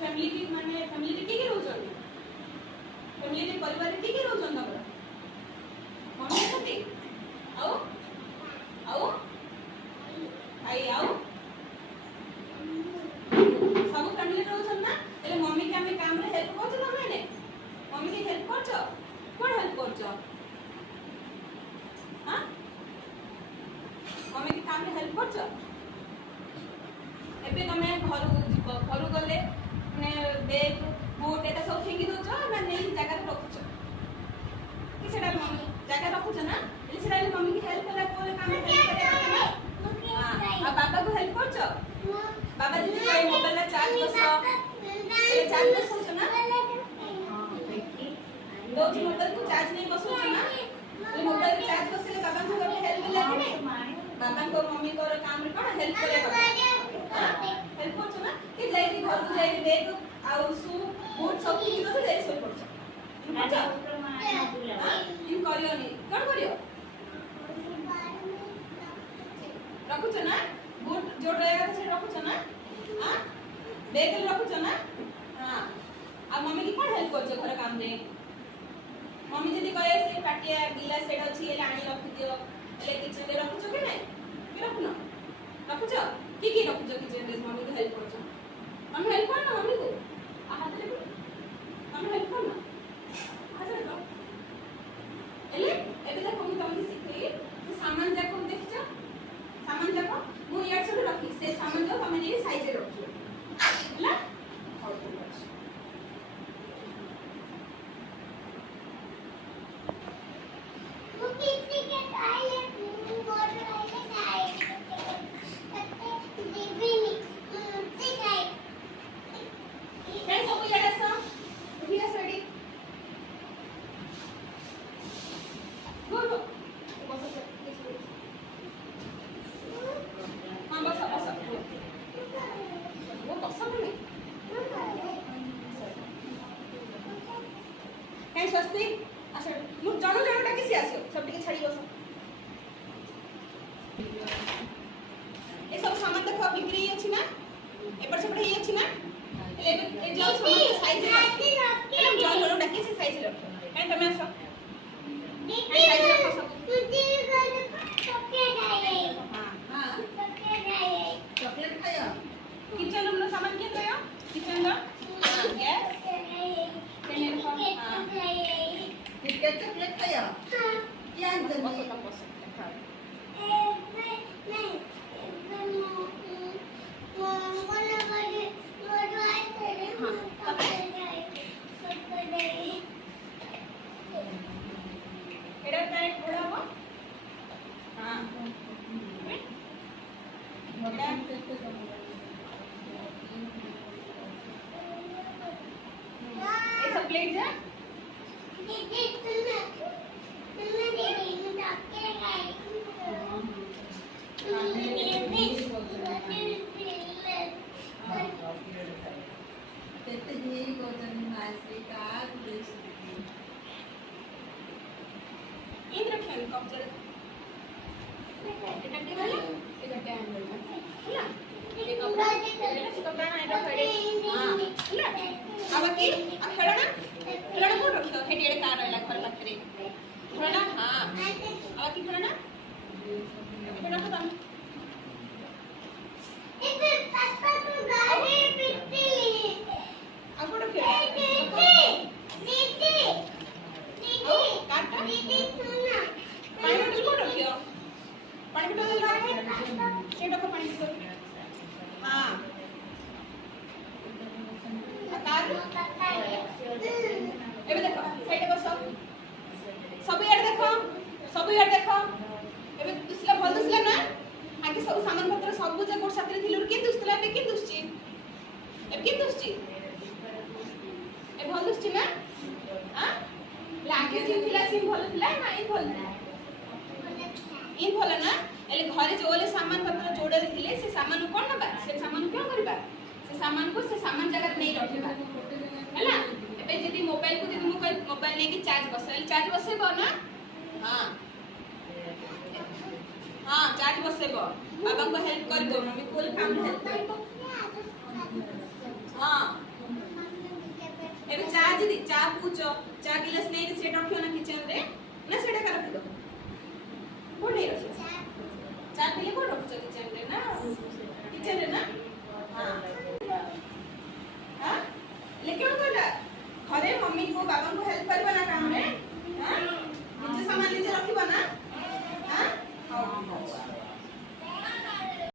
family की माने family की रोजन फैमिली रे परिवार की रोजन तमरा मम्मी सती आओ आओ भाई आओ सब फैमिली रोजन ना એટલે મમ્મી કે અમે કામ રે હેલ્પ કરજો તમે ને મમ્મી કે હેલ્પ કરજો કોણ હેલ્પ કરજો હા मम्मी के काम में हेल्प करछ एबे तमे घर गले ने बैग बूट एटा सब फेंकी दोछ ना नहीं जगह रखुछ कि सेटा मम्मी जगह रखुछ ना एले सेटा मम्मी की हेल्प करा कोले काम में हेल्प करे हां आ बाबा को हेल्प करछ बाबा जी के मोबाइल ला चार्ज बस ए चार्ज बस ना दो मोबाइल को चार्ज नहीं बसुछ ना ए मोबाइल चार्ज बसले बाबा को हेल्प लागे बाबा को मम्मी को काम रे कोन हेल्प करे हेल्प करछ ना कि जाई के घर जाई के बैग आ सु बूट सब की तो दे सो करछ इन करियो नि कोन करियो रखुछ ना बूट जो रहेगा से रखुछ ना हां बैग रखुछ ना हां आ मम्मी की कोन हेल्प करछ घर काम रे मम्मी जदी कहे से पाटिया गिलास सेट अछि एला आनी रख दियो ले किचन रे रखुछ कि नहीं कि रखुना रखुछ की रखुछ किचन रे मम्मी को हेल्प करछ मम्मी हेल्प करना मम्मी को आ हाथ ले मम्मी हेल्प करना हाथ ले एले एबे देखो मी तुमके सिखई से सामान जाको देखछ सामान जाको मु यार से रखी से सामान जो तमे नहीं साइज रे रखियो हला और तो बस स्वस्ति अच्छा मु जणो जणो टाके से आसियो सब टिके छाड़ी बस ए सब सामान देखो बिक्री अछि ना एपर से पढ़ाई अछि ना ए जो समस्त साइज रे हम जणो जणो टाके से साइज रे काई तमे आसो साइज रखो सब तुझे चॉकलेट खाए हां चॉकलेट खायो किचन रूम नो सामान के लयो किचन रो गैस किटकैट चॉकलेट खाया हां क्या अंदर बस नहीं बोला बड़े वो आए थे एड़ा टाइट थोड़ा हो हां मोटा ये सब प्लेट जा घरे जो सामान पत्र जोड़े थिले से सामान कोन नबा से सामान क्यों करबा से सामान जगह नहीं रखबा हैला एबे जदी मोबाइल को जदी मोबाइल ने की चार्ज बसेबो ना हां हां चार्ज बसेबो बाबा को हेल्प करबो मम्मी को काम हेल्प करबो हां पूछ चा गिलास नहीं से रखियो ना किचन रे ना सेटा का रखि दो कोड नहीं रखियो चा पीले कोड रखछ किचन रे ना